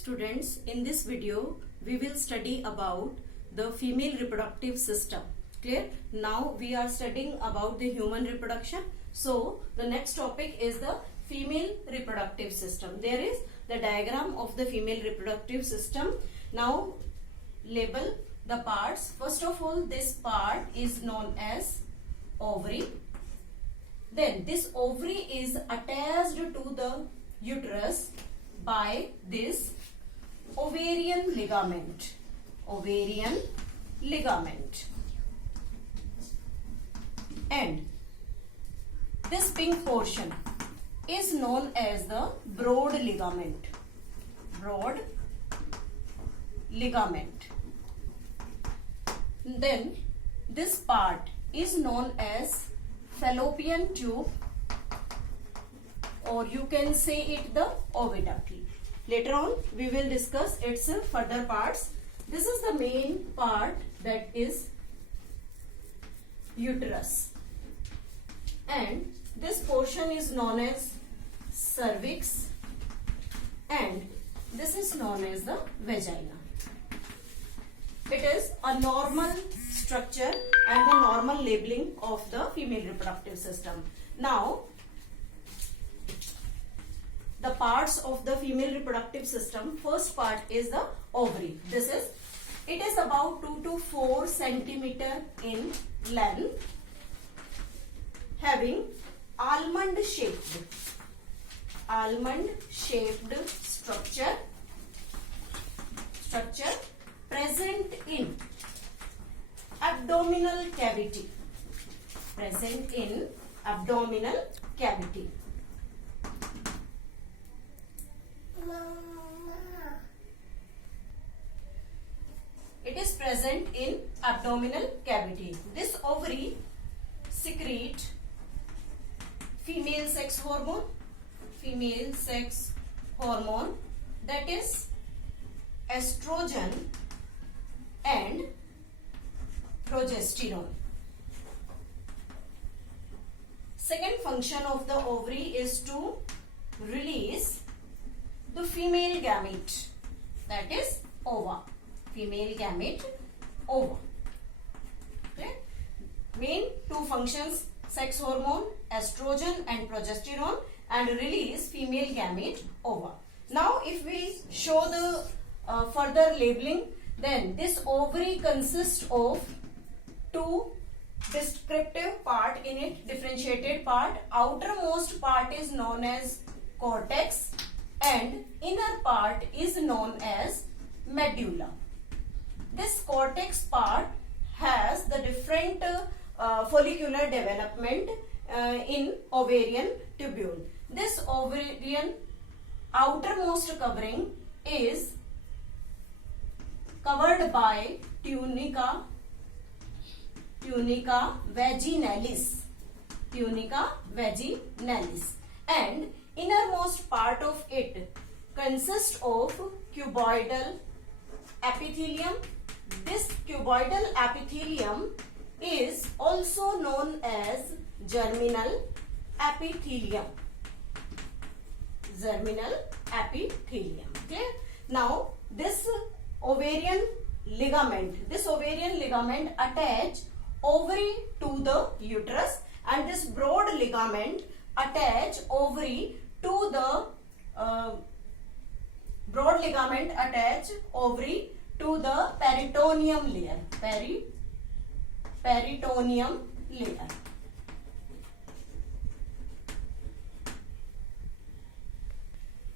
Students, in this video we will study about the female reproductive system. Clear? Now we are studying about the human reproduction. So the next topic is the female reproductive system. There is the diagram of the female reproductive system. Now label the parts. First of all, this part is known as ovary. Then this ovary is attached to the uterus by this ovarian ligament. Ovarian ligament. And this pink portion is known as the broad ligament. Broad ligament. Then this part is known as Fallopian Tube, or you can say it the oviduct. Later on we will discuss its further parts. This is the main part, that is uterus, and this portion is known as cervix, and this is known as the vagina. It is a normal structure and the normal labeling of the female reproductive system. Now, the parts of the female reproductive system. First part is the ovary. It is about 2 to 4 centimeter in length, having almond shaped structure present in abdominal cavity. It is present in abdominal cavity. This ovary secrete female sex hormone, that is estrogen and progesterone. Second function of the ovary is to release the female gamete, that is ova. Female gamete, ova. Okay? Main two functions: sex hormone, estrogen and progesterone, and release female gamete, ova. Now if we show the further labeling, then this ovary consists of two descriptive part in it, differentiated part. Outermost part is known as cortex and inner part is known as medulla. This cortex part has the different follicular development in ovarian tubule. This ovarian outermost covering is covered by tunica vaginalis, and innermost part of it consists of cuboidal epithelium. This cuboidal epithelium is also known as germinal epithelium. Okay? Now this ovarian ligament attach ovary to the uterus, and this broad ligament attach ovary to the peritoneum layer. Peritoneum layer.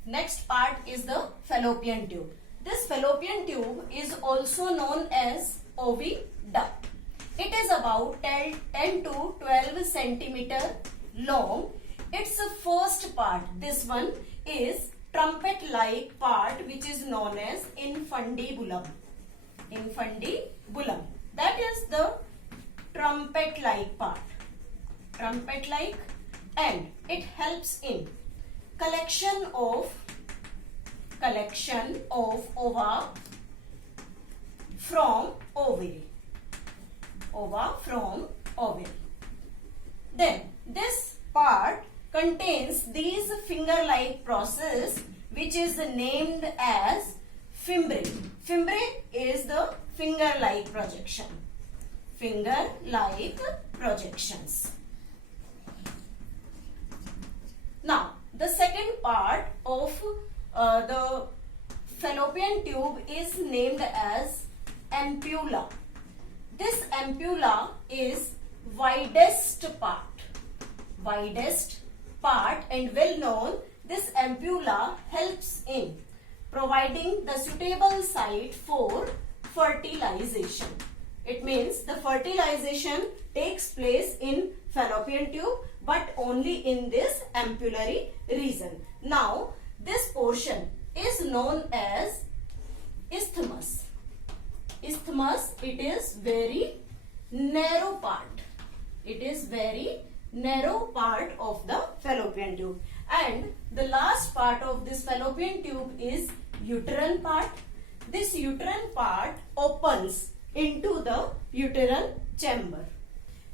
Next part is the fallopian tube. This fallopian tube is also known as oviduct. It is about 10 to 12 centimeter long. Its first part, this one, is trumpet-like part, which is known as infundibulum. That is the trumpet-like part. And it helps in collection of ova from ovary. Then this part contains these finger-like process which is named as fimbriae. Fimbriae is the finger-like projection. Finger-like projections. Now, the second part of the fallopian tube is named as ampulla. This ampulla is widest part and well known. This ampulla helps in providing the suitable site for fertilization. It means the fertilization takes place in fallopian tube, but only in this ampullary region. Now, this portion is known as isthmus. Isthmus, it is very narrow part. It is very narrow part of the fallopian tube. And the last part of this fallopian tube is uterine part. This uterine part opens into the uterine chamber.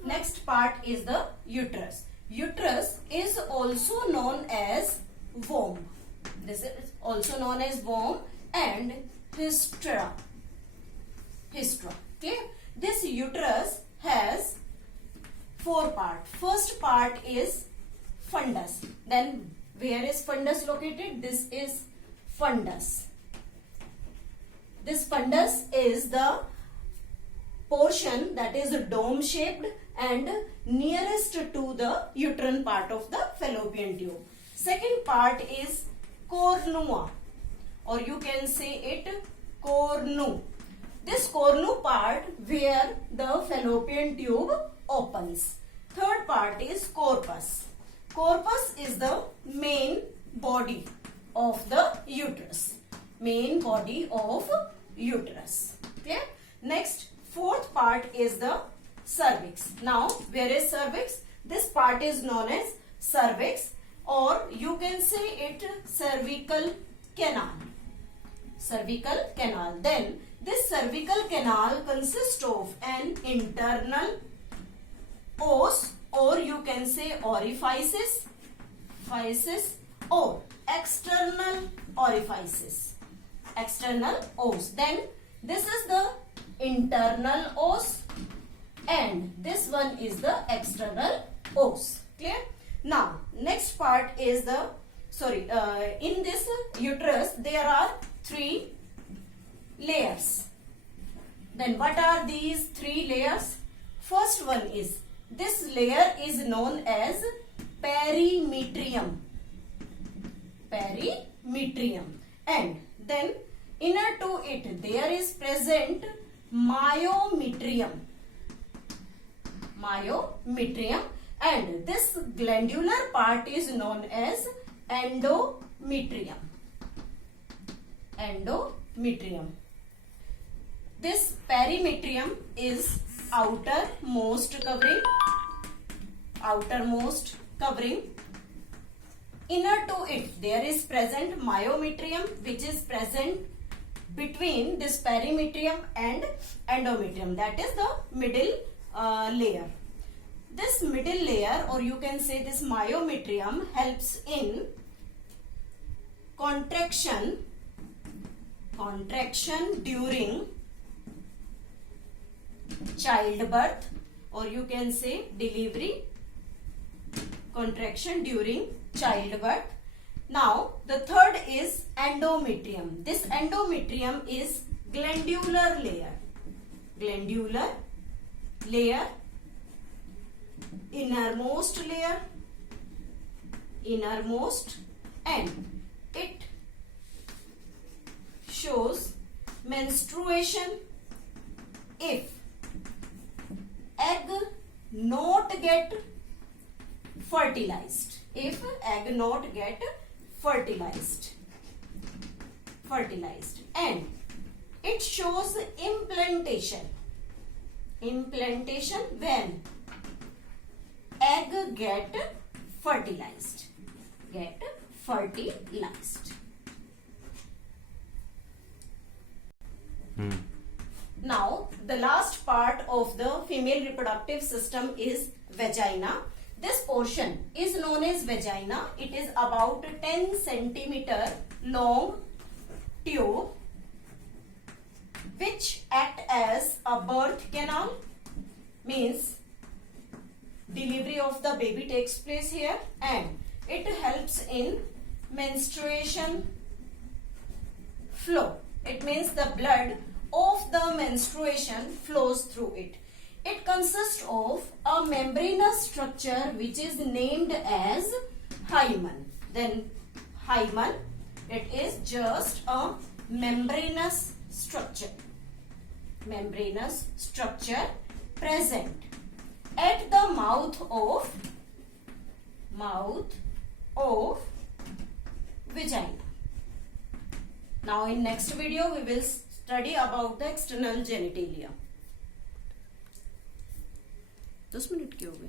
Next part is the uterus. Uterus is also known as womb. This is also known as womb and hysteria. Okay. This uterus has 4 parts. First part is fundus. Then where is fundus located? This is fundus. This fundus is the portion that is dome shaped and nearest to the uterine part of the fallopian tube. Second part is cornua, or you can say it cornu. This cornu part where the fallopian tube opens. Third part is corpus. Corpus is the main body of the uterus. Main body of uterus. Okay. Next, fourth part is the cervix. Now, where is cervix? This part is known as cervix, or you can say it cervical canal. Cervical canal. Then, this cervical canal consists of an internal os, or you can say orifices, or external orifices. External os. Then, this is the internal os and this one is the external os. Clear? Now, next part is the, in this uterus there are 3 layers. Then what are these 3 layers? First one is, this layer is known as perimetrium. Perimetrium. And then inner to it there is present myometrium. Myometrium, and this glandular part is known as endometrium. Endometrium. This perimetrium is outermost covering. Inner to it there is present myometrium, which is present between this perimetrium and endometrium. That is the middle layer. This middle layer, or you can say this myometrium, helps in contraction during childbirth, or you can say delivery. Contraction during childbirth. Now, the third is endometrium. This endometrium is glandular layer. Innermost layer. And it shows menstruation if egg not get fertilized. If egg not get fertilized. And it shows implantation when egg get fertilized. Now, the last part of the female reproductive system is vagina. This portion is known as vagina. It is about 10 centimeter long tube which act as a birth canal, means delivery of the baby takes place here, and it helps in menstruation flow. It means the blood of the menstruation flows through it. It consists of a membranous structure which is named as hymen. Then hymen, it is just a membranous structure. Membranous structure present at the mouth of vagina. Now in next video we will study about the external genitalia. 10 minute के हो गए.